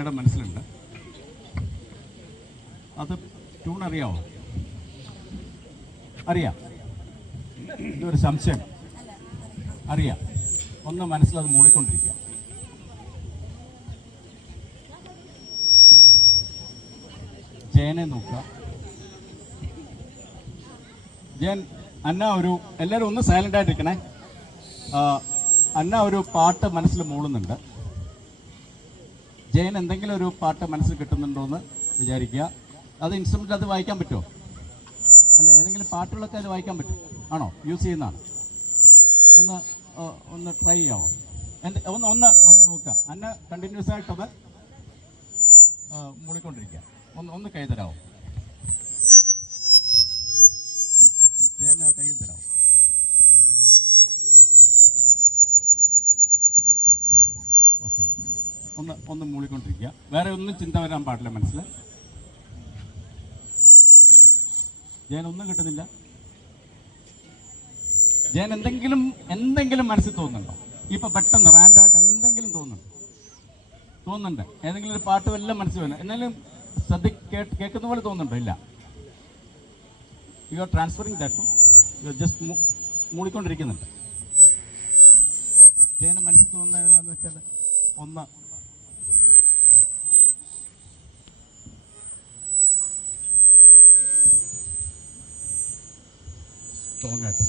അന്നയുടെ മനസ്സിലുണ്ട്. അത് ട്യൂൺ അറിയാമോ? അറിയാം. ഇതൊരു സംശയം. അറിയാം. ഒന്ന് മനസ്സിലത് മൂളിക്കൊണ്ടിരിക്കുക. ജയനെ നോക്കുക. ജയൻ, അന്ന ഒരു, എല്ലാവരും ഒന്ന് സൈലൻ്റ് ആയിട്ടിരിക്കണേ. അന്ന ഒരു പാട്ട് മനസ്സിൽ മൂളുന്നുണ്ട്. ജയൻ എന്തെങ്കിലും ഒരു പാട്ട് മനസ്സിൽ കിട്ടുന്നുണ്ടോ എന്ന് വിചാരിക്കുക. അത് ഇൻസ്ട്രുമെൻ്റ് അത് വായിക്കാൻ പറ്റുമോ? അല്ല, ഏതെങ്കിലും പാട്ടുകളൊക്കെ അത് വായിക്കാൻ പറ്റും. ആണോ? യൂസ് ചെയ്യുന്നതാണ്. ഒന്ന് ട്രൈ ചെയ്യാമോ? ഒന്ന് നോക്കുക. അന്ന കണ്ടിന്യൂസ് ആയിട്ടത് മൂളിക്കൊണ്ടിരിക്കുക. ഒന്ന് കൈ തരാമോ? ഞാൻ കൈ തരാമോ? ഓക്കെ. ഒന്ന് മൂളിക്കൊണ്ടിരിക്കുക. വേറെ ഒന്നും ചിന്ത വരാൻ പാടില്ല മനസ്സിൽ. ജയൻ ഒന്നും കിട്ടുന്നില്ല. ജയൻ എന്തെങ്കിലും മനസ്സിൽ തോന്നുന്നുണ്ടോ? ഇപ്പൊ പെട്ടെന്ന് റാൻഡായിട്ട് എന്തെങ്കിലും തോന്നുന്നുണ്ട്? ഏതെങ്കിലും ഒരു പാട്ട് വല്ല മനസ്സിൽ വരണം. എന്നാലും കേൾക്കുന്ന പോലെ തോന്നുന്നുണ്ടോ? ഇല്ല. You are transferring that. You are just മൂളിക്കൊണ്ടിരിക്കുന്നുണ്ട്. ജയന് മനസ്സിൽ തോന്നുന്നത് ഏതാണെന്ന് വെച്ചാൽ ഒന്ന് സ്ട്രോങ് ആയിട്ട്